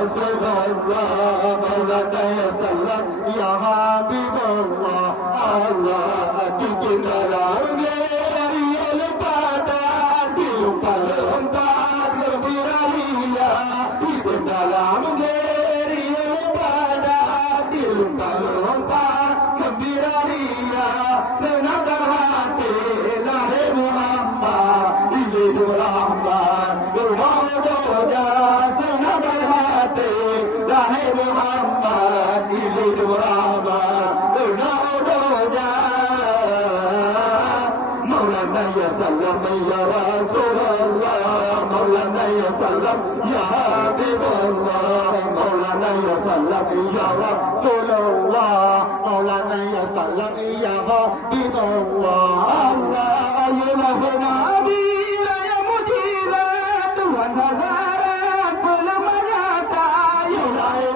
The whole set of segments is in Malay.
Rasulullah, Maulana ya salam ya Habibullah. Allah bikin dalamnya rial pada dilumpat gembira bikin dalamnya rial pada dilumpat gembira senang hati lahir Muhammad ini Rahman berwajah senang hati lahir Muhammad ini Rahman berwajah Maulana ya salam ya Rasulullah Maulana ya salam ya Habibullah Maulana ya salam ya Rasulullah Maulana ya salam ya Habibullah Allah ya Nabi ya mujila Tuhan hadarat belum nyata ya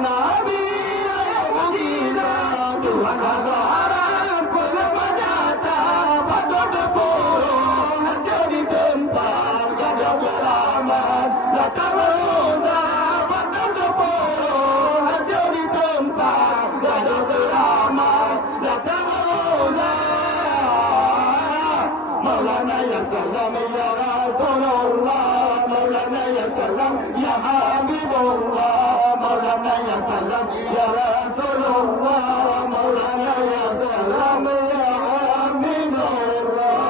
Nabi ya mujila Tuhan hadarat belum nyata patut berpurung jadi tempat gajah beraman datang roda patut berpurung jadi tempat gajah beraman datang roda Maulana ya salam ya Rasulullah Maulana ya salam ya Habibullah Maulana ya salam ya Rasulullah Maulana ya salam ya Habibullah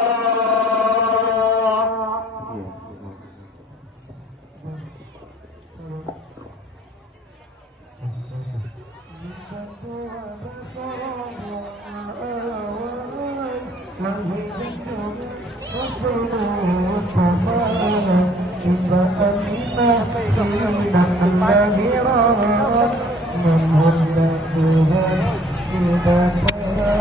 Terima kasih.